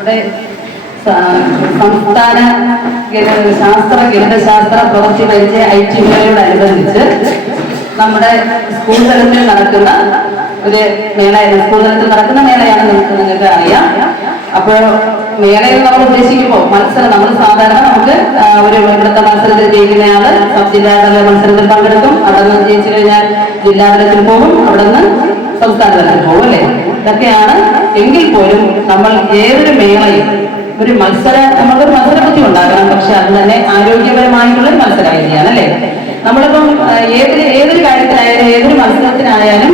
ഇവിടെ സംസ്ഥാന ഗണിതശാസ്ത്ര പ്രവൃത്തി പരിചയ ഐക്യമേളയോടനുബന്ധിച്ച് നമ്മുടെ സ്കൂൾ തലത്തിൽ നടക്കുന്ന ഒരു മേളയാണ്. സ്കൂൾ തലത്തിൽ നടക്കുന്ന മേളയാണ് നിങ്ങൾക്ക് അറിയാം. അപ്പോൾ മേളയിൽ നമ്മൾ ഉദ്ദേശിക്കുമ്പോൾ മത്സരം, നമ്മൾ സാധാരണ നമുക്ക് ഒരു ഇവിടുത്തെ മത്സരത്തിൽ ജയിക്കുന്നയാള് സബ് ജില്ലാതല മത്സരത്തിൽ പങ്കെടുക്കും. അവിടെ നിന്ന് ജയിച്ചു കഴിഞ്ഞാൽ ജില്ലാതലത്തിൽ പോകും, അവിടെ നിന്ന് സംസ്ഥാന തലത്തിൽ പോകും അല്ലേ. ഇതൊക്കെയാണ്. എങ്കിൽ പോലും നമ്മൾ ഏതൊരു മേളയും ഒരു നമുക്കൊരു മത്സരബുദ്ധി ഉണ്ടാക്കണം. പക്ഷെ അത് തന്നെ ആരോഗ്യപരമായിട്ടുള്ള മത്സരമായിരിക്കുകയാണ് അല്ലേ. നമ്മളിപ്പം ഏതൊരു കാര്യത്തിനായാലും ഏതൊരു മത്സരത്തിനായാലും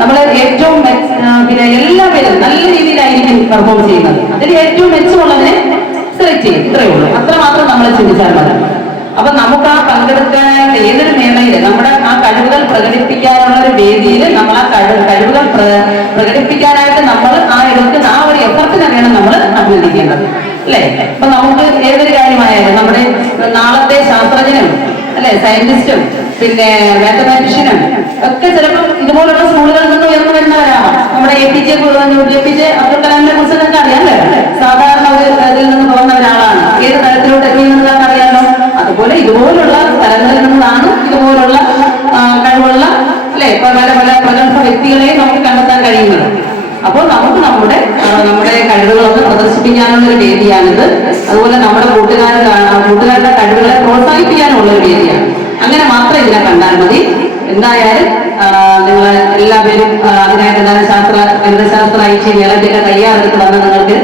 നമ്മൾ ഏറ്റവും എല്ലാവരും നല്ല രീതിയിലായിരിക്കും പെർഫോം ചെയ്യുന്നത്. അതിൽ ഏറ്റവും മെച്ചമുള്ളതിനെ സെലക്ട് ചെയ്യും. ഇത്രയേ ഉള്ളൂ. അത്രമാത്രം നമ്മൾ ചിന്തിച്ചാൽ മതി. അപ്പൊ നമുക്ക് ആ പങ്കെടുക്കാനായിട്ട് ഏതൊരു മേളയില് നമ്മുടെ ആ കഴിവുകൾ പ്രകടിപ്പിക്കാനുള്ള ഒരു വേദിയിൽ നമ്മൾ ആ കഴിവുകൾ പ്രകടിപ്പിക്കാനായിട്ട് നമ്മൾ ആ എടുക്കുന്ന ആ ഒരു എഫർട്ടിനെ വേണം നമ്മൾ അഭിനന്ദിക്കേണ്ടത് അല്ലേ. അപ്പൊ നമുക്ക് ഏതൊരു കാര്യമായാലും നമ്മുടെ നാളത്തെ ശാസ്ത്രജ്ഞനും അല്ലെ, സയന്റിസ്റ്റും പിന്നെ മാത്തമാറ്റീഷ്യനും ഒക്കെ ചിലപ്പോൾ ഇതുപോലുള്ള സ്കൂളുകളിൽ നിന്ന് ഉയർന്നു വരുന്നവരാവാം. നമ്മുടെ APJ അബ്ദുൽ കലാമിനെ കുറിച്ച് നിങ്ങൾക്ക് അറിയാം അല്ലേ. സാധാരണ ഒരു ഇതിൽ നിന്ന് പോകുന്ന ഒരാളാണ്. ഏത് തലത്തിലോട്ട് എത്തിയെന്ന് അറിയാമല്ലോ. അതുപോലെ ഇതുപോലുള്ള തലങ്ങളിൽ നിന്നാണ് ഇതുപോലുള്ള കഴിവുള്ള അല്ലെ പല പല പ്രഗത്ഭ വ്യക്തികളെയും നമുക്ക് കണ്ടെത്താൻ കഴിയുന്നത്. അപ്പോൾ നമുക്ക് നമ്മുടെ കഴിവുകളൊക്കെ പ്രദർശിപ്പിക്കാനുള്ള ഒരു വേദിയാണിത്. അതുപോലെ നമ്മുടെ കൂട്ടുകാരുടെ കഴിവുകളെ പ്രോത്സാഹിപ്പിക്കാനുള്ള ഒരു വേദിയാണ്. അങ്ങനെ മാത്രം ഇതിനെ കണ്ടാൽ മതി. എന്തായാലും നിങ്ങൾ എല്ലാവരും അതിനായിട്ട് ഗണിതശാസ്ത്ര ഐക്യമേളയ്ക്കൊക്കെ തയ്യാറെടുത്ത് വന്ന നിങ്ങൾക്ക്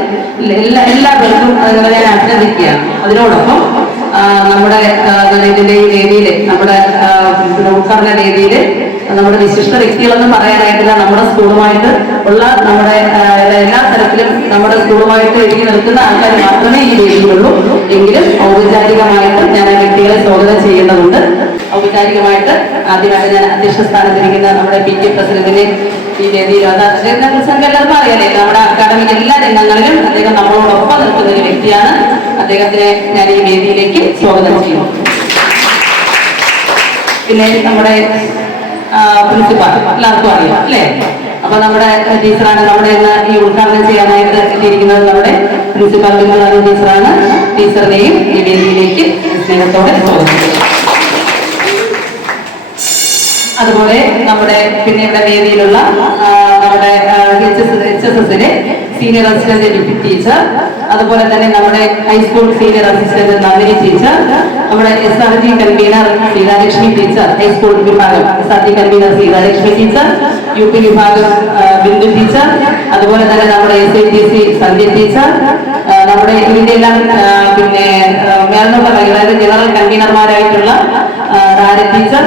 എല്ലാവർക്കും അതിനെ ഞാൻ അഭിനന്ദിക്കുകയാണ്. അതിനോടൊപ്പം നമ്മുടെ ഇതിന്റെ ഈ വേദിയില് നമ്മുടെ ഉദ്ഘാടന വേദിയില് നമ്മുടെ വിശിഷ്ട വ്യക്തികളെന്ന് പറയാനായിട്ടില്ല. നമ്മുടെ സ്കൂളുമായിട്ട് ഉള്ള നമ്മുടെ എല്ലാ തരത്തിലും നമ്മുടെ സ്കൂളുമായിട്ട് എഴുതി നിൽക്കുന്ന ആൾക്കാർ മാത്രമേ ഈ വേദിയിലുള്ളൂ. എങ്കിലും ഔപചാരികമായിട്ട് ഞാൻ ആ വ്യക്തികളെ സ്വാഗതം ചെയ്യേണ്ടതുണ്ട്. ഔപചാരികമായിട്ട് ആദ്യമായിട്ട് ഞാൻ അധ്യക്ഷ സ്ഥാനത്തിരിക്കുന്ന നമ്മുടെ PTA പ്രസിഡന്റിനെ ഈ വേദിയിൽ അദ്ദേഹത്തെ കുറിച്ച് എല്ലാവർക്കും അറിയാലേ. നമ്മുടെ അക്കാദമിക് എല്ലാ രംഗങ്ങളിലും അദ്ദേഹം നമ്മളോടൊപ്പം നിൽക്കുന്ന ഒരു വ്യക്തിയാണ്. അദ്ദേഹത്തിനെ ഞാൻ ഈ വേദിയിലേക്ക് സ്വാഗതം ചെയ്യുന്നു. പിന്നെ നമ്മുടെ പ്രിൻസിപ്പാൾ എല്ലാവർക്കും അറിയാം അല്ലേ. അപ്പൊ നമ്മുടെ ടീച്ചറാണ് നമ്മുടെ ഇന്ന് ഈ ഉദ്ഘാടനം ചെയ്യാനായിട്ട് എത്തിയിരിക്കുന്നത്. നമ്മുടെ പ്രിൻസിപ്പാൾ ടീച്ചറാണ്. ടീച്ചറിനെയും ഈ വേദിയിലേക്ക് സ്നേഹത്തോടെ സ്വാഗതം ചെയ്യും. അതുപോലെ നമ്മുടെ പിന്നെ ഇവിടെ വേദിയിലുള്ള നമ്മുടെ HSSലെ സീനിയർ അസിസ്റ്റന്റ് ഡെപ്യൂട്ടി ടീച്ചർ, അതുപോലെ തന്നെ നമ്മുടെ high school senior assistant Nandini teacher, നമ്മുടെ SRG convener Seethalakshmi teacher, high school വിഭാഗം SRG convener Seethalakshmi teacher, UP വിഭാഗം ബിന്ദു ടീച്ചർ, അതുപോലെ തന്നെ നമ്മുടെ SATC സന്ധ്യ ടീച്ചർ, നമ്മുടെ ഇതിന്റെ എല്ലാം പിന്നെ മേൽന്നുള്ള അതായത് ജനറൽ കൺവീനർമാരായിട്ടുള്ള ധാര ടീച്ചർ,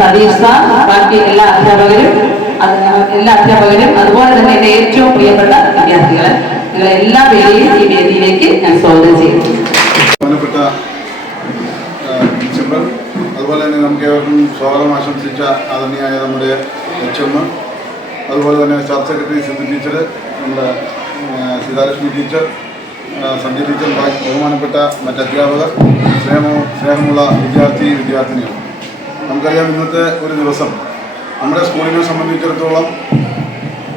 സതീഷ് സാർ, ബാക്കി എല്ലാ അധ്യാപകരും അതുപോലെ തന്നെ എന്റെ ഏറ്റവും പ്രിയപ്പെട്ട വിദ്യാർത്ഥികളെ നിങ്ങളെ എല്ലാ പേരെയും ഈ വേദിയിലേക്ക് ഞാൻ സ്വാഗതം ചെയ്യുന്നു. ബഹുമാനപ്പെട്ട പ്രിൻസിപ്പൽ, അതുപോലെ തന്നെ നമുക്ക് ഏവർക്കും സ്വാഗതം ആശംസിച്ച ആദരണീയായ നമ്മുടെ HM, അതുപോലെ തന്നെ സ്റ്റാഫ് സെക്രട്ടറി സിന്ധു ടീച്ചർ, നമ്മുടെ സീതാലക്ഷ്മി ടീച്ചർ, സന്ധ്യ ടീച്ചർ, ബഹുമാനപ്പെട്ട മറ്റ് അധ്യാപകർ, സ്നേഹമുള്ള വിദ്യാർത്ഥിനികൾ, നമുക്കറിയാം ഇന്നത്തെ ഒരു ദിവസം നമ്മുടെ സ്കൂളിനെ സംബന്ധിച്ചിടത്തോളം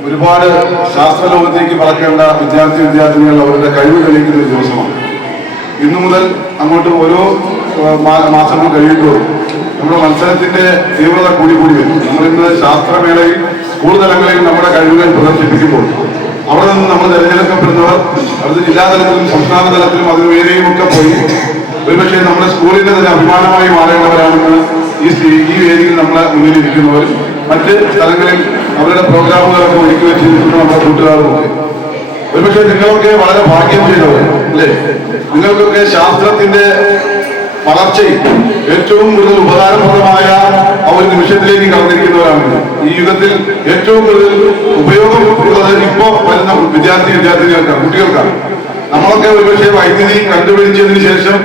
ഒരുപാട് ശാസ്ത്രലോകത്തേക്ക് പറക്കേണ്ട വിദ്യാർത്ഥിനികൾ അവരുടെ കഴിവ് തെളിയിക്കുന്ന ഒരു ദിവസമാണ്. ഇന്നു മുതൽ അങ്ങോട്ട് ഓരോ മാസങ്ങൾ കഴിയുമ്പോഴും നമ്മുടെ മത്സരത്തിന്റെ തീവ്രത കൂടി വരും. നമ്മളിന്ന് ശാസ്ത്രമേളയിൽ സ്കൂൾ തലങ്ങളിൽ നമ്മുടെ കഴിവുകൾ പ്രദർശിപ്പിക്കുമ്പോൾ അവിടെ നിന്ന് നമ്മൾ തിരഞ്ഞെടുക്കപ്പെടുന്നവർ അത് ജില്ലാതലത്തിലും സംസ്ഥാന തലത്തിലും അതിനുവേരെയും ഒക്കെ പോയി ഒരുപക്ഷെ നമ്മുടെ സ്കൂളിന്റെ തന്നെ അഭിമാനമായി മാറേണ്ടവരാണെന്ന് ഈ വേദിയിൽ നമ്മളെ മുന്നിലിരിക്കുന്നവരും മറ്റ് സ്ഥലങ്ങളിൽ അവരുടെ പ്രോഗ്രാമുകളൊക്കെ ഒരുക്കി വെച്ചിരിക്കുന്ന നമ്മുടെ കൂട്ടുകാരുമൊക്കെ ഒരുപക്ഷെ നിങ്ങളൊക്കെ വളരെ ഭാഗ്യം ചെയ്തവർ അല്ലേ. നിങ്ങൾക്കൊക്കെ ശാസ്ത്രത്തിന്റെ വളർച്ചയിൽ ഏറ്റവും കൂടുതൽ ഉപകാരപ്രദമായ ആ ഒരു നിമിഷത്തിലേക്ക് കടന്നിരിക്കുന്നവരാണ്. ഈ യുഗത്തിൽ ഏറ്റവും കൂടുതൽ ഉപയോഗം ഉള്ളത് ഇപ്പോൾ വരുന്ന വിദ്യാർത്ഥിനികൾക്കാണ്, കുട്ടികൾക്കാണ്. നമ്മളൊക്കെ ഒരുപക്ഷെ വൈദ്യുതി കണ്ടുപിടിച്ചതിന് ശേഷം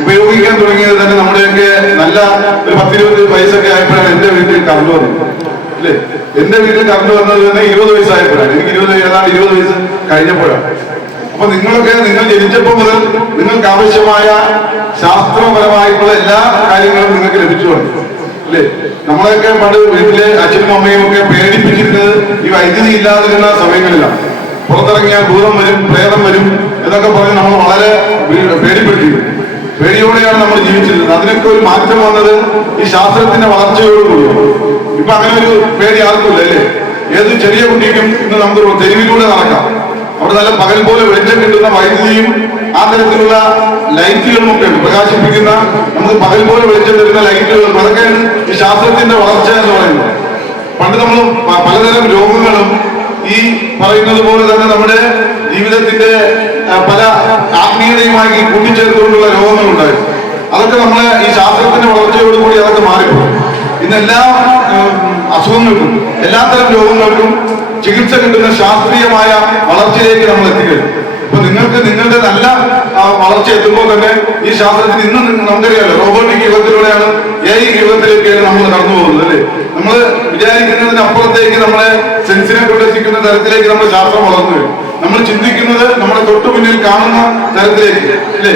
ഉപയോഗിക്കാൻ തുടങ്ങിയത് തന്നെ നമ്മുടെയൊക്കെ നല്ല ഒരു 10-20 വയസ്സൊക്കെ ആയപ്പോഴാണ് എന്റെ വീട്ടിൽ കറണ്ട് വന്നത് അല്ലേ. എന്റെ വീട്ടിൽ കറണ്ട് വന്നത് തന്നെ 20 വയസ്സായപ്പോഴാണ്. എനിക്ക് 20 വയസ്സ് കഴിഞ്ഞപ്പോഴാണ്. അപ്പൊ നിങ്ങൾ ജനിച്ചപ്പോൾ മുതൽ നിങ്ങൾക്ക് ആവശ്യമായ ശാസ്ത്രപരമായിട്ടുള്ള എല്ലാ കാര്യങ്ങളും നിങ്ങൾക്ക് ലഭിച്ചുകൊണ്ട് അല്ലേ. നമ്മളെയൊക്കെ പണ്ട് വീട്ടിലെ അച്ഛനും അമ്മയും ഒക്കെ പേടിപ്പിച്ചിരുന്നത് ഈ വൈദ്യുതി ഇല്ലാതിരുന്ന സമയങ്ങളിലാണ്. പുറത്തിറങ്ങിയാൽ ഭൂതം വരും, പ്രേതം വരും എന്നൊക്കെ പറഞ്ഞ് നമ്മൾ വളരെ പേടിപ്പെടുത്തിയിരുന്നു. പേടിയോടെയാണ് നമ്മൾ ജീവിച്ചിരുന്നത്. അതിനൊക്കെ ഒരു മാറ്റം വന്നത് ഈ ശാസ്ത്രത്തിന്റെ വളർച്ചയോടുകൂടി. ഇപ്പൊ അങ്ങനെ ഒരു പേടി ആർക്കുമില്ല അല്ലേ? ഏത് ചെറിയ കുട്ടിക്കും ഇന്ന് നമുക്ക് തെരുവിലൂടെ നടക്കാം. അവിടെ നല്ല പകൽ പോലെ വെളിച്ചം കിട്ടുന്ന വൈദ്യുതിയും ആ തരത്തിലുള്ള ലൈറ്റുകളും ഒക്കെ പ്രകാശിപ്പിക്കുന്ന, നമുക്ക് പകൽ പോലെ വെളിച്ചം തരുന്ന ലൈറ്റുകളും, അതൊക്കെയാണ് ഈ ശാസ്ത്രത്തിന്റെ വളർച്ച എന്ന് പറയുന്നത്. പണ്ട് നമ്മൾ പലതരം രോഗങ്ങളും ഈ പറയുന്നത് പോലെ തന്നെ നമ്മുടെ ജീവിതത്തിന്റെ പല ആത്മീയതയുമായി കൂട്ടിച്ചേർത്തുകൊണ്ടുള്ള രോഗങ്ങളുണ്ടായിരുന്നു. അതൊക്കെ നമ്മളെ ഈ ശാസ്ത്രത്തിന്റെ വളർച്ചയോടുകൂടി അതൊക്കെ മാറിപ്പോകും. ഇന്ന് എല്ലാ അസുഖങ്ങൾക്കും എല്ലാത്തരം രോഗങ്ങൾക്കും ചികിത്സ കിട്ടുന്ന ശാസ്ത്രീയമായ വളർച്ചയിലേക്ക് നമ്മൾ എത്തിക്കഴിഞ്ഞു. ഇപ്പൊ നിങ്ങൾക്ക് നിങ്ങളുടെ നല്ല വളർച്ച എത്തുമ്പോൾ തന്നെ ഈ ശാസ്ത്രത്തിന് ഇന്ന് നമുക്കറിയാലോ, റോബോട്ടിക് യുഗത്തിലൂടെയാണ്, AI യുഗത്തിലേക്കാണ് നമ്മൾ കടന്നു പോകുന്നത് അല്ലേ? നമ്മൾ വിചാരിക്കുന്നതിനപ്പുറത്തേക്ക് നമ്മളെ സെൻസിനെ കൊണ്ടെത്തിക്കുന്ന തരത്തിലേക്ക് നമ്മൾ ശാസ്ത്രം വളർന്നു വരും. നമ്മൾ ചിന്തിക്കുന്നത് നമ്മുടെ തൊട്ടു മുന്നിൽ കാണുന്ന തരത്തിലേക്ക് അല്ലേ,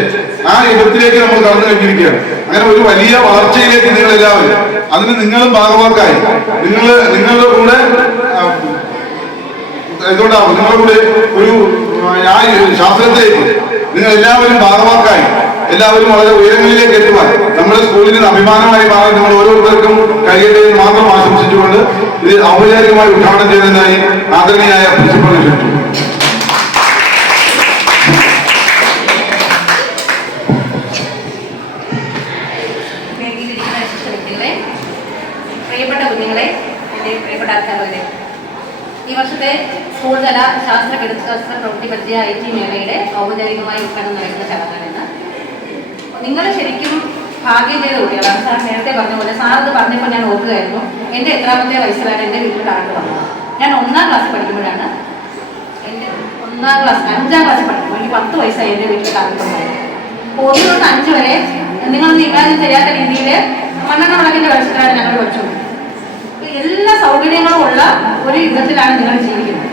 ആ യുഗത്തിലേക്ക് നമ്മൾ കടന്നു കഴിഞ്ഞിരിക്കുകയാണ്. അങ്ങനെ ഒരു വലിയ വളർച്ചയിലേക്ക് നിങ്ങൾ എല്ലാവരും, അതിന് നിങ്ങളും ഭാഗവാക്കായി, നിങ്ങളുടെ കൂടെ എന്തുകൊണ്ടാവും, നിങ്ങളുടെ കൂടെ ഒരു ശാസ്ത്രത്തിലേക്ക് നിങ്ങൾ എല്ലാവരും ഭാഗവാക്കായി, എല്ലാവരും വളരെ ഉയരങ്ങളിലേക്ക് എത്തുവാൻ നമ്മുടെ സ്കൂളിന് അഭിമാനമായി മാറി നിങ്ങൾ ഓരോരുത്തർക്കും കഴിയട്ടെ എന്ന് മാത്രം ആശംസിച്ചുകൊണ്ട് ഇത് ഔപചാരികമായി ഉദ്ഘാടനം ചെയ്തതിനായി ആദരണീയായ പ്രിൻസിപ്പൽ ക്ഷണിച്ചു. പ്രിയപ്പെട്ട കുഞ്ഞുങ്ങളെ, എൻ്റെ പ്രിയപ്പെട്ട അധ്യാപകരെ, ഈ വർഷത്തെ സ്കൂൾ തല ശാസ്ത്ര ഗണിതശാസ്ത്ര പ്രവൃത്തി പരിചയ IT മേളയുടെ ഔപചാരികമായി ഉദ്ഘാടനം നടക്കുന്ന ചടങ്ങാണെന്ന്. നിങ്ങൾ ശരിക്കും ഭാഗ്യം ചെയ്ത കുട്ടികളാണ്. സാർ നേരത്തെ പറഞ്ഞ പോലെ, സാറത് പറഞ്ഞപ്പോൾ ഞാൻ ഓർക്കുകയായിരുന്നു, എൻ്റെ എത്രാമത്തെ വയസ്സിലാണ് എൻ്റെ വീട്ടിൽ കറണ്ട് വന്നത്. ഞാൻ 1ാം ക്ലാസ്സിൽ പഠിക്കുമ്പോഴാണ്, എൻ്റെ 1ാം ക്ലാസ് 5ാം ക്ലാസ്സിൽ പഠിക്കുമ്പോൾ എനിക്ക് 10 വയസ്സായി എൻ്റെ വീട്ടിൽ കറണ്ട് വന്നത്. 1 തൊട്ട് 5 വരെ നിങ്ങളൊന്ന് ഇമാജിൻ ചെയ്യാത്ത രീതിയിൽ മണ്ണെണ്ണ വിളക്കിൻ്റെ വെളിച്ചത്തിലാണ് ഞങ്ങൾ പഠിച്ചത്. എല്ലാ സൗകര്യങ്ങളും ഉള്ള ഒരു യുഗത്തിലാണ് നിങ്ങൾ ജീവിക്കുന്നത്.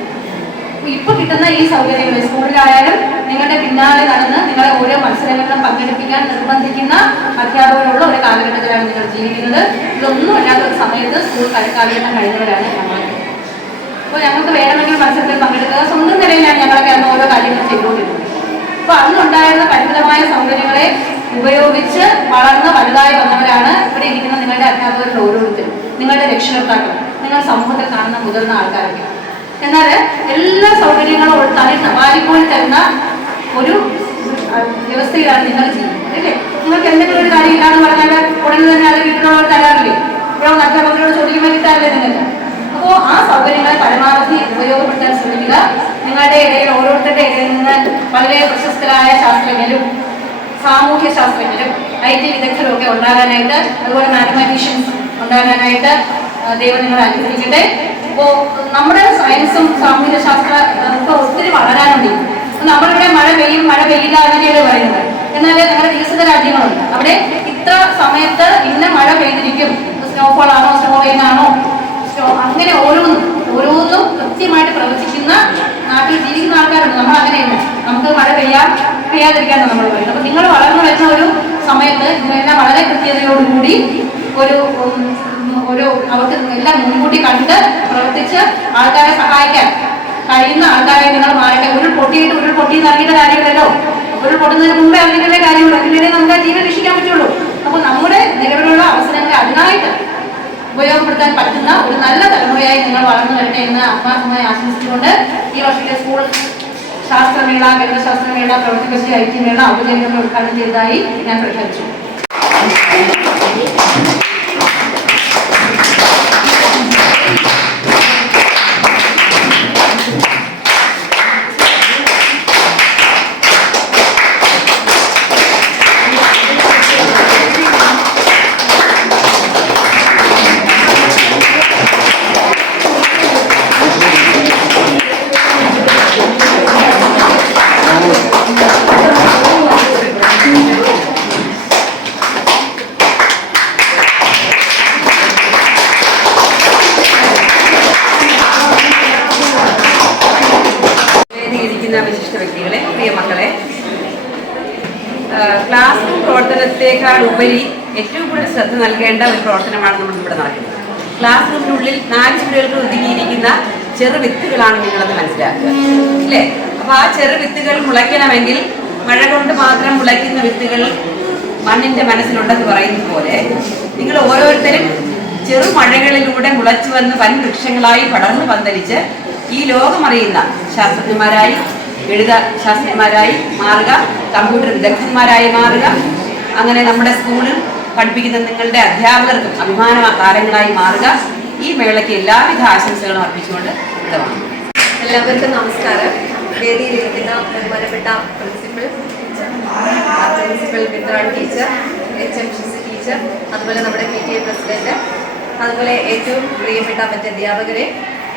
ഇപ്പൊ കിട്ടുന്ന ഈ സൗകര്യങ്ങൾ സ്കൂളിലായാലും നിങ്ങളുടെ പിന്നാലെ നടന്ന് നിങ്ങളെ ഓരോ മത്സരങ്ങളിലും പങ്കെടുപ്പിക്കാൻ നിർബന്ധിക്കുന്ന അധ്യാപകരുള്ള ഒരു കാലഘട്ടത്തിലാണ് നിങ്ങൾ ജീവിക്കുന്നത്. ഇതൊന്നും ഇല്ലാത്ത ഒരു സമയത്ത് സ്കൂൾ കാലഘട്ടം കഴിഞ്ഞവരാണ് ഞങ്ങൾ. അപ്പോൾ ഞങ്ങൾക്ക് വേണമെങ്കിൽ മത്സരത്തിൽ പങ്കെടുക്കുക, സ്വന്തം നിലയിലാണ് ഞങ്ങളൊക്കെ അന്ന് ഓരോ കാര്യങ്ങൾ ചെയ്തുകൊണ്ടിരുന്നത്. അപ്പോൾ അന്നുണ്ടായിരുന്ന പരിമിതമായ സൗകര്യങ്ങളെ ഉപയോഗിച്ച് വളർന്ന് വലുതായി വന്നവരാണ് ഇവിടെ ഇരിക്കുന്ന നിങ്ങളുടെ അധ്യാപകരിൽ ഓരോരുത്തരും, നിങ്ങളുടെ രക്ഷകർത്താക്കൾ, നിങ്ങൾ സമൂഹത്തിൽ കാണുന്ന മുതിർന്ന ആൾക്കാരൊക്കെ. എന്നാൽ എല്ലാ സൗകര്യങ്ങളും വാരിക്കോരി തരുന്ന ഒരു വ്യവസ്ഥയിലാണ് നിങ്ങൾ ചെയ്യുന്നത് അല്ലേ? നിങ്ങൾക്ക് എന്തെങ്കിലും ഒരു കാര്യം ഇല്ലാന്ന് പറഞ്ഞാൽ ഉടനെ തന്നെ അത് വീട്ടിലുള്ളവർ തരാറില്ലേ? ഇവിടെ അധ്യാപകരോട് ചോദിക്കുമ്പോൾ കിട്ടാറില്ലേ നിങ്ങൾക്ക്? അപ്പോൾ ആ സൗകര്യങ്ങളെ പരമാവധി ഉപയോഗപ്പെടുത്താൻ ശ്രമിക്കുക. നിങ്ങളുടെ ഇടയിൽ ഓരോരുത്തരുടെ ഇടയിൽ നിന്ന് വളരെ പ്രശസ്തരായ ശാസ്ത്രജ്ഞരും സാമൂഹ്യ ശാസ്ത്രജ്ഞരും IT വിദഗ്ധരും ഒക്കെ ഉണ്ടാകാനായിട്ട്, അതുപോലെ മാത്തമാറ്റീഷ്യൻസ് ഉണ്ടാകാനായിട്ട് ദൈവം നിങ്ങളെ അനുഗ്രഹിക്കട്ടെ. അപ്പോൾ നമ്മുടെ സയൻസും സാമൂഹ്യ ശാസ്ത്ര ഒക്കെ ഒത്തിരി വളരാനുണ്ട്. നമ്മളിവിടെ മഴ പെയ്യും മഴ പെയ്യില്ല അങ്ങനെയാണ് പറയുന്നത്. എന്നാൽ നമ്മുടെ വികസിത രാജ്യങ്ങളുണ്ട്, അവിടെ ഇത്ര സമയത്ത് ഇന്ന മഴ പെയ്തിരിക്കും, സ്നോഫോൾ ആണോ സ്നോ റെയിൻ ആണോ അങ്ങനെ ഓരോന്നും കൃത്യമായിട്ട് പ്രവചിക്കുന്ന നാട്ടിൽ ജീവിക്കുന്ന ആൾക്കാരുണ്ട്. നമ്മൾ അങ്ങനെയല്ല, നമുക്ക് മഴ പെയ്യാതിരിക്കാനാണ് നമ്മൾ പറയുന്നത്. അപ്പോൾ നിങ്ങൾ വളർന്നു വരുന്ന ഒരു സമയത്ത് ഇതെല്ലാം വളരെ കൃത്യതയോടുകൂടി ഒരു അവർക്ക് എല്ലാം മുൻകൂട്ടി കണ്ട് പ്രവർത്തിച്ച് ആൾക്കാരെ സഹായിക്കാൻ കഴിയുന്ന ആൾക്കാരെ നിങ്ങൾ മാറട്ടെ. ഉരുൾപൊട്ടിയെന്ന് അറിയേണ്ട കാര്യമില്ലല്ലോ. ഉരുൾപൊട്ടുന്നതിന് മുമ്പേ അറിഞ്ഞിട്ടേ കാര്യമുള്ളൂ, പിന്നീട് നമുക്ക് ജീവൻ രക്ഷിക്കാൻ പറ്റുള്ളൂ. അപ്പോൾ നമ്മുടെ നിലവിലുള്ള അവസരങ്ങളെ അതിനായിട്ട് ഉപയോഗപ്പെടുത്താൻ പറ്റുന്ന ഒരു നല്ല തലമുറയായി നിങ്ങൾ വളർന്നു വരട്ടെ എന്ന് ആത്മാർത്ഥമായി ആശംസിച്ചുകൊണ്ട് ഈ വർഷത്തെ സ്കൂൾ ശാസ്ത്രമേള, ഗണിതശാസ്ത്രമേള, പ്രവൃത്തി പരിചയ IT മേള ഔപചാരികമായി ഉദ്ഘാടനം ചെയ്തതായി ഞാൻ പ്രഖ്യാപിച്ചു. വിശിഷ്ട വ്യക്തികളെ, പ്രിയ മക്കളെ, ക്ലാസ് റൂം പ്രവർത്തനത്തെക്കാൾ ഉപരി ഏറ്റവും കൂടുതൽ ശ്രദ്ധ നൽകേണ്ട ഒരു പ്രവർത്തനമാണ് നമ്മൾ ഇവിടെ നടക്കുന്നത്. ക്ലാസ് റൂമിനുള്ളിൽ 4 ചുവരുകൾക്ക് ഒതുങ്ങിയിരിക്കുന്ന ചെറു വിത്തുകളാണ് നിങ്ങളത് മനസ്സിലാക്കുക അല്ലേ? അപ്പൊ ആ ചെറു വിത്തുകൾ മുളയ്ക്കണമെങ്കിൽ മഴ കൊണ്ട് മാത്രം മുളയ്ക്കുന്ന വിത്തുകൾ മണ്ണിന്റെ മനസ്സിലുണ്ടെന്ന് പറയുന്നത് പോലെ നിങ്ങൾ ഓരോരുത്തരും ചെറു മഴകളിലൂടെ മുളച്ചു വന്ന് വൻ വൃക്ഷങ്ങളായി പടർന്നു പന്തലിച്ച് ഈ ലോകമറിയുന്ന ശാസ്ത്രജ്ഞന്മാരായി, ഗണിത ശാസ്ത്രജ്ഞന്മാരായി മാറുക, കമ്പ്യൂട്ടർ വിദഗ്ധന്മാരായി മാറുക. അങ്ങനെ നമ്മുടെ സ്കൂളിൽ പഠിപ്പിക്കുന്ന നിങ്ങളുടെ അധ്യാപകർക്കും അഭിമാന താരങ്ങളായി മാറുക. ഈ മേളയ്ക്ക് എല്ലാവിധ ആശംസകളും അർപ്പിച്ചുകൊണ്ട് ഇതാണ്. എല്ലാവർക്കും നമസ്കാരം. വേദിയിലിരിക്കുന്ന ബഹുമാനപ്പെട്ട പ്രിൻസിപ്പൽ മിത്രാൻ ടീച്ചർ, HM ഷിസി ടീച്ചർ, അതുപോലെ നമ്മുടെ PTA പ്രസിഡന്റ്, അതുപോലെ ഏറ്റവും പ്രിയപ്പെട്ട മറ്റ് അധ്യാപകരെ,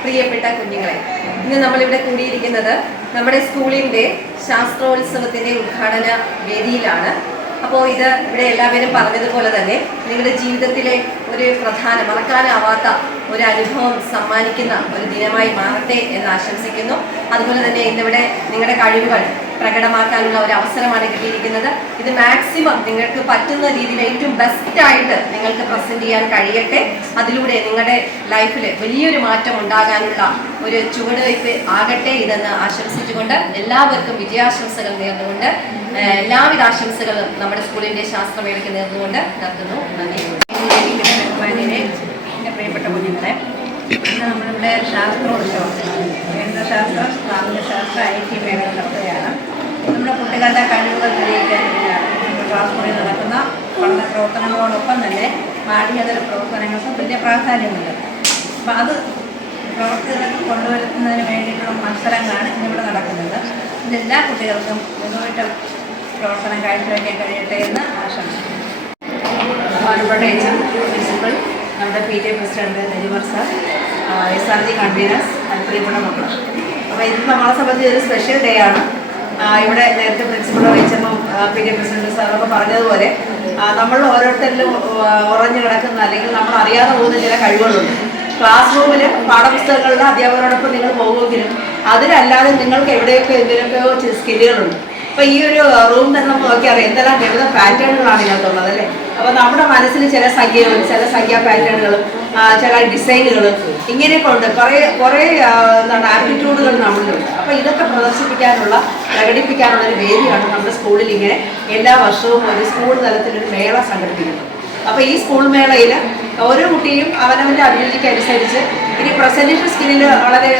പ്രിയപ്പെട്ട കുഞ്ഞുങ്ങളെ, ഇന്ന് നമ്മളിവിടെ കൂടിയിരിക്കുന്നത് നമ്മുടെ സ്കൂളിൻ്റെ ശാസ്ത്രോത്സവത്തിൻ്റെ ഉദ്ഘാടന വേദിയിലാണ്. അപ്പോൾ ഇത് ഇവിടെ എല്ലാവരും പറഞ്ഞതുപോലെ തന്നെ നിങ്ങളുടെ ജീവിതത്തിലെ ഒരു പ്രധാന മറക്കാനാവാത്ത ഒരു അനുഭവം സമ്മാനിക്കുന്ന ഒരു ദിനമായി മാറട്ടെ എന്ന് ആശംസിക്കുന്നു. അതുപോലെ തന്നെ ഇന്നിവിടെ നിങ്ങളുടെ കഴിവുകൾ പ്രകടമാക്കാനുള്ള ഒരു അവസരമാണ് കിട്ടിയിരിക്കുന്നത്. ഇത് മാക്സിമം നിങ്ങൾക്ക് പറ്റുന്ന രീതിയിൽ ഏറ്റവും ബെസ്റ്റായിട്ട് നിങ്ങൾക്ക് പ്രസൻറ്റ് ചെയ്യാൻ കഴിയട്ടെ. അതിലൂടെ നിങ്ങളുടെ ലൈഫിൽ വലിയൊരു മാറ്റം ഉണ്ടാകാനുള്ള ഒരു ചുവടുവയ്പ് ആകട്ടെ ഇതെന്ന് ആശംസിച്ചുകൊണ്ട് എല്ലാവർക്കും വിജയാശംസകൾ നേർന്നുകൊണ്ട് എല്ലാവിധ ആശംസകളും നമ്മുടെ സ്കൂളിൻ്റെ ശാസ്ത്രമേളയ്ക്ക് നേർന്നുകൊണ്ട് നിർത്തുന്നു. നന്ദി. എൻ്റെ പ്രിയപ്പെട്ട കുഞ്ഞുങ്ങളെ, ഇന്ന് നമ്മളിവിടെ ശാസ്ത്രോത്സവം, ഗണിതശാസ്ത്ര, സാമൂഹ്യശാസ്ത്ര, IT മേഖല നടത്തുകയാണ്. നമ്മുടെ കുട്ടികളുടെ കഴിവുകൾ തെളിയിക്കാൻ വേണ്ടിയാണ് നമ്മുടെ ക്ലാസ് മുറിയിൽ നടക്കുന്ന പഠന പ്രവർത്തനങ്ങളോടൊപ്പം തന്നെ പാഠ്യേതര പ്രവർത്തനങ്ങൾക്കും വലിയ പ്രാധാന്യമുണ്ട്. അപ്പം അത് പ്രവർത്തികൾക്ക് കൊണ്ടുവരുന്നതിന് വേണ്ടിയിട്ടുള്ള മത്സരങ്ങളാണ് ഇന്നിവിടെ നടക്കുന്നത്. ഇതെല്ലാ കുട്ടികൾക്കും മികവുറ്റ പ്രവർത്തനം കാഴ്ചവെക്കാൻ കഴിയട്ടെ എന്ന് ആശംസിക്കുന്നു. ബഹുമാനപ്പെട്ട HM പ്രിൻസിപ്പൽ, നമ്മുടെ PTA president Najimar sir, SRG convenors, പ്രിയപ്പെട്ട മക്കൾ. അപ്പോൾ ഇന്ന് നമ്മളെ സംബന്ധിച്ച് ഒരു സ്പെഷ്യൽ ഡേ ആണ്. ഇവിടെ നേരത്തെ പ്രിൻസിപ്പളോ HM PTA പ്രസിഡന്റ് സാറൊക്കെ പറഞ്ഞതുപോലെ നമ്മൾ ഓരോരുത്തരിലും ഉറഞ്ഞു കിടക്കുന്ന അല്ലെങ്കിൽ നമ്മൾ അറിയാതെ പോകുന്ന ചില കഴിവുകളുണ്ട്. ക്ലാസ് റൂമിൽ പാഠപുസ്തകങ്ങളുടെ അധ്യാപകരോടൊപ്പം നിങ്ങൾ പോകുമെങ്കിലും അതിലല്ലാതെ നിങ്ങൾക്ക് എവിടെയൊക്കെ എന്തിനൊക്കെയോ സ്കില്ലുകളുണ്ട്. അപ്പോൾ ഈ ഒരു റൂം തന്നെ നമുക്ക് നോക്കിയറിയാം എന്തെല്ലാം വിവിധ പാറ്റേണുകളാണ് ഇതിനകത്തുള്ളത് അല്ലേ. അപ്പോൾ നമ്മുടെ മനസ്സിൽ ചില സംഖ്യകളും ചില സംഖ്യാ പാറ്റേണുകളും ചില ഡിസൈനുകളും ഇങ്ങനെയൊക്കെ ഉണ്ട്. കുറേ എന്താണ് ആപ്റ്റിറ്റ്യൂഡുകൾ നമ്മളിലുണ്ട്. അപ്പോൾ ഇതൊക്കെ പ്രകടിപ്പിക്കാനുള്ള ഒരു വേദിയാണ് നമ്മുടെ സ്കൂളിൽ ഇങ്ങനെ എല്ലാ വർഷവും ഒരു സ്കൂൾ തലത്തിലൊരു മേള സംഘടിപ്പിക്കുന്നത്. അപ്പോൾ ഈ സ്കൂൾ മേളയിൽ ഓരോ കുട്ടിയും അവനവൻ്റെ അഭിരുചിക്ക് അനുസരിച്ച് ഇനി പ്രസൻറ്റേഷൻ സ്കില്ലിൽ വളരെ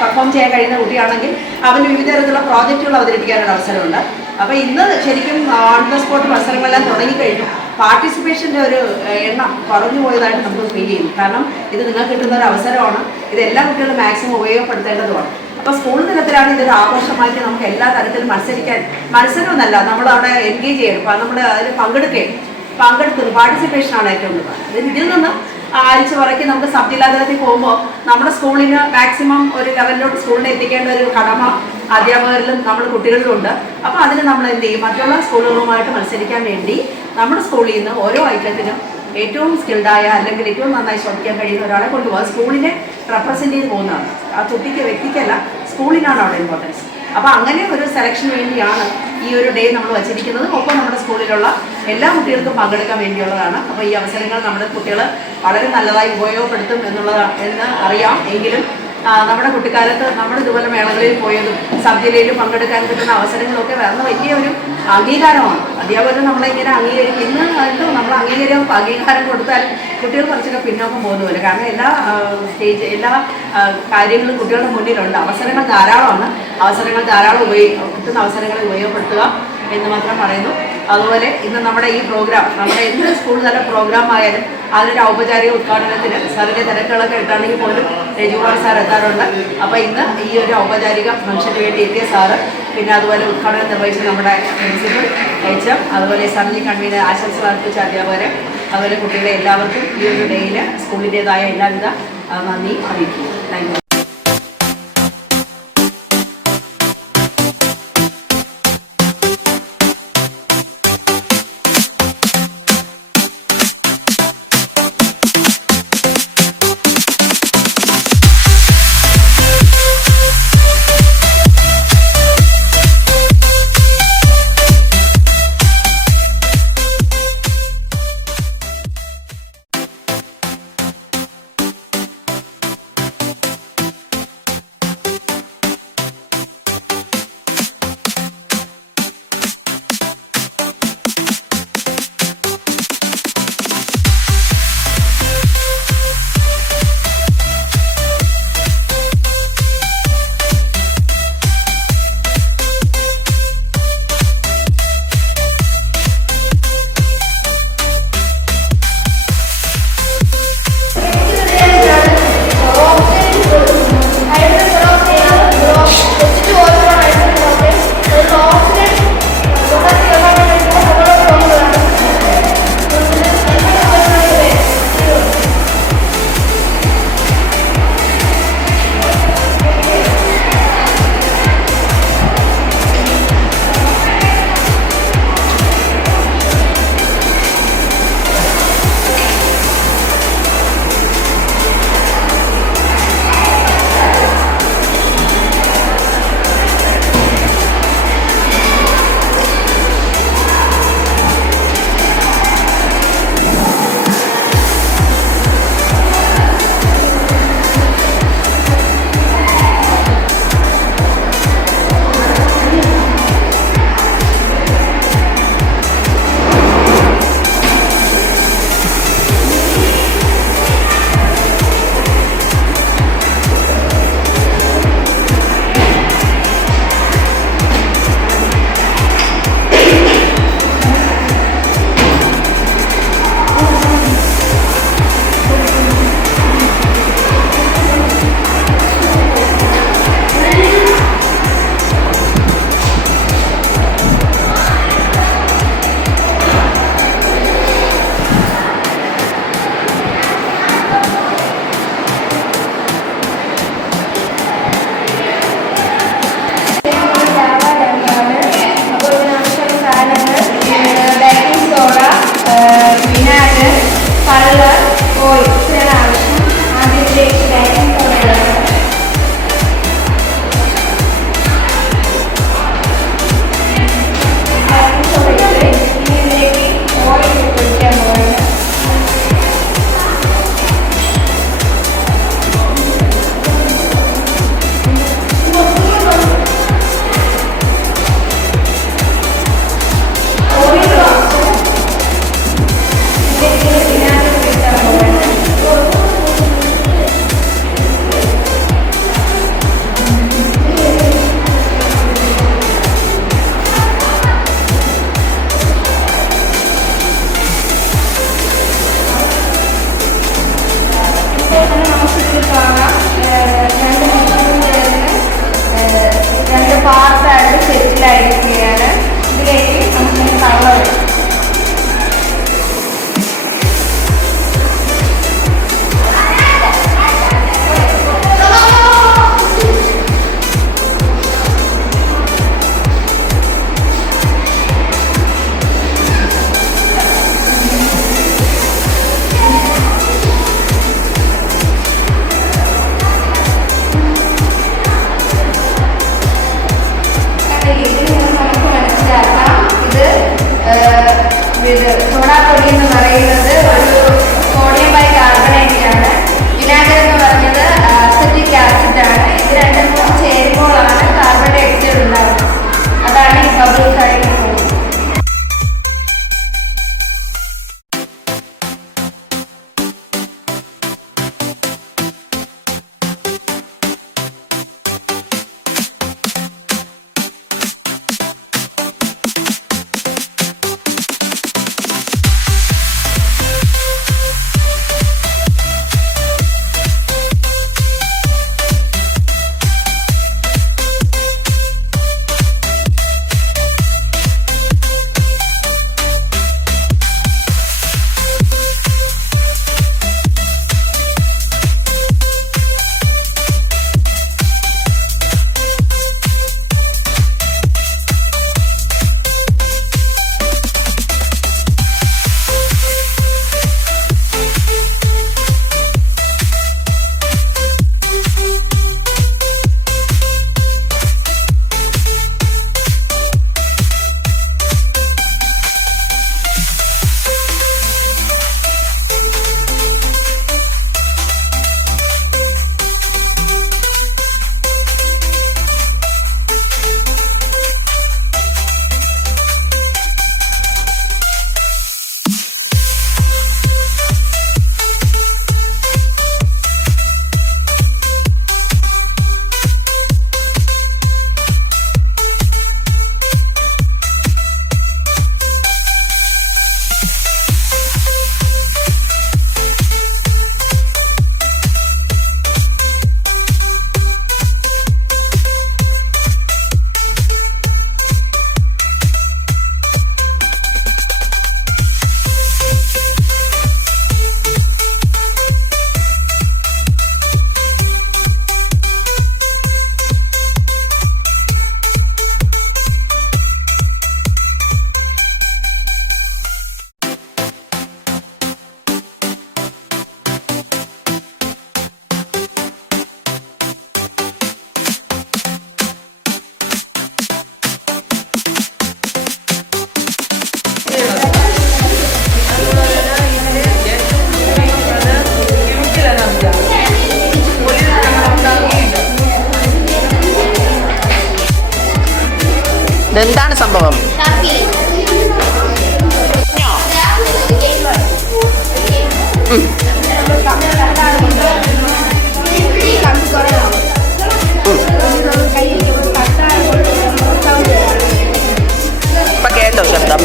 പെർഫോം ചെയ്യാൻ കഴിയുന്ന കുട്ടിയാണെങ്കിൽ അവന് വിവിധ തരത്തിലുള്ള പ്രോജക്റ്റുകൾ അവതരിപ്പിക്കാനുള്ള അവസരമുണ്ട്. അപ്പോൾ ഇന്ന് ശരിക്കും ഓൺ ദ സ്പോട്ട് മത്സരങ്ങളെല്ലാം തുടങ്ങിക്കഴിഞ്ഞു. പാർട്ടിസിപ്പേഷൻ്റെ ഒരു എണ്ണം കുറഞ്ഞു പോയതായിട്ട് നമുക്ക് ഫീൽ ചെയ്യുന്നു. കാരണം ഇത് നിങ്ങൾക്ക് കിട്ടുന്ന ഒരു അവസരമാണ്. ഇത് എല്ലാ കുട്ടികളും മാക്സിമം ഉപയോഗപ്പെടുത്തേണ്ടതുമാണ്. അപ്പോൾ സ്കൂൾ തലത്തിലാണ് ഇതൊരു ആഘോഷമാക്കി നമുക്ക് എല്ലാ തരത്തിലും മത്സരമൊന്നല്ല, നമ്മളവിടെ എൻഗേജ് ചെയ്യണം. അപ്പോൾ നമ്മൾ അതിൽ പങ്കെടുക്കുന്നു. പാർട്ടിസിപ്പേഷനാണ് ഏറ്റവും കൂടുതൽ. ഇതിൽ നിന്ന് അരിച്ചു പറക്കി നമുക്ക് സബ് ജില്ലാ തലത്തിൽ പോകുമ്പോൾ നമ്മുടെ സ്കൂളിന് മാക്സിമം ഒരു ലെവലിലോട്ട് സ്കൂളിനെ എത്തിക്കേണ്ട ഒരു കടമ അധ്യാപകരിലും നമ്മുടെ കുട്ടികളിലുണ്ട്. അപ്പോൾ അതിന് നമ്മൾ എന്ത് ചെയ്യും, മറ്റുള്ള സ്കൂളുകളുമായിട്ട് മത്സരിക്കാൻ വേണ്ടി നമ്മുടെ സ്കൂളിൽ നിന്ന് ഓരോ ഐറ്റത്തിനും ഏറ്റവും സ്കിൽഡായ അല്ലെങ്കിൽ ഏറ്റവും നന്നായി ശ്രദ്ധിക്കാൻ കഴിയുന്ന ഒരാളെ കൊണ്ടുപോകാൻ സ്കൂളിനെ റെപ്രസെൻറ്റ് ചെയ്ത് പോകുന്നതാണ്. ആ വ്യക്തിക്കല്ല, സ്കൂളിനാണ് അവിടെ ഇമ്പോർട്ടൻസ്. അപ്പോൾ അങ്ങനെ ഒരു സെലക്ഷന് വേണ്ടിയാണ് ഈ ഒരു ഡേ നമ്മൾ വച്ചിരിക്കുന്നത്. ഒപ്പം നമ്മുടെ സ്കൂളിലുള്ള എല്ലാ കുട്ടികൾക്കും പങ്കെടുക്കാൻ വേണ്ടിയുള്ളതാണ്. അപ്പോൾ ഈ അവസരങ്ങൾ നമ്മുടെ കുട്ടികൾ വളരെ നല്ലതായി ഉപയോഗപ്പെടുത്തും എന്ന് അറിയാം. എങ്കിലും നമ്മുടെ കുട്ടിക്കാലത്ത് നമ്മൾ ഇതുപോലെ മേളകളിൽ പോയതും സബ് ജില്ലയിൽ പങ്കെടുക്കാൻ കിട്ടുന്ന അവസരങ്ങളൊക്കെ വരുന്ന വലിയൊരു അംഗീകാരമാണ്. അധ്യാപകർ നമ്മളെ ഇങ്ങനെ അംഗീകരിക്കും. ഇന്ന് നമ്മൾ അംഗീകാരം കൊടുത്താൽ കുട്ടികൾ കുറച്ചൊക്കെ പിന്നോക്കം പോകുന്നില്ല. കാരണം എല്ലാ കാര്യങ്ങളും കുട്ടികളുടെ മുന്നിലുണ്ട്. അവസരങ്ങൾ ധാരാളമാണ്. കിട്ടുന്ന അവസരങ്ങളെ ഉപയോഗപ്പെടുത്തുക എന്ന് മാത്രം പറയുന്നു. അതുപോലെ ഇന്ന് നമ്മുടെ ഈ പ്രോഗ്രാം, നമ്മുടെ എന്ത് സ്കൂൾ തല പ്രോഗ്രാം ആയാലും അതിനൊരു ഔപചാരിക ഉദ്ഘാടനത്തിന് സാറിൻ്റെ തിരക്കുകളൊക്കെ ഇട്ടാണെങ്കിൽ പോലും രജികുമാർ സാർ എത്താറുണ്ട്. അപ്പോൾ ഇന്ന് ഈ ഒരു ഔപചാരിക ഫംഗ്ഷന് വേണ്ടി എത്തിയ സാറ്, പിന്നെ അതുപോലെ ഉദ്ഘാടനം നിർവഹിച്ച നമ്മുടെ പ്രിൻസിപ്പൽ HM, അതുപോലെ SRG കൺവീനർ, ആശംസ അർപ്പിച്ച അധ്യാപകരെ, അതുപോലെ കുട്ടികളെ എല്ലാവർക്കും ഈ ഒരു ഡേയിൽ സ്കൂളിൻ്റേതായ എല്ലാവിധ നന്ദി അറിയിക്കുന്നു. Thank you. തയ്യാറായിരിക്കുകയാണ്. ഇതിലേക്ക് നമുക്ക് സവള വേണം. സോഡാപ്പൊടി എന്ന് പറയുന്നത് ഒരു സോഡിയം ബൈകാർബണേറ്റ് ആണ്. വിനാഗിരി എന്ന് പറയുന്നത് അസറ്റിക് ആസിഡ് ആണ്. ഇത് രണ്ടും കൂടി ചേരുമ്പോഴാണ് കാർബൺ ഡൈ ഓക്സൈഡ് ഉണ്ടാകുന്നത്. അതാണ് ഈ ബബിൾസ് ആയിട്ട് പോകുന്നത്. ഇതെന്താണ് സംഭവം? ഇപ്പൊ കേട്ടോ ശബ്ദം?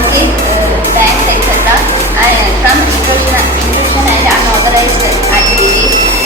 workplace, banks, etc. From intrusion and unauthorized activities.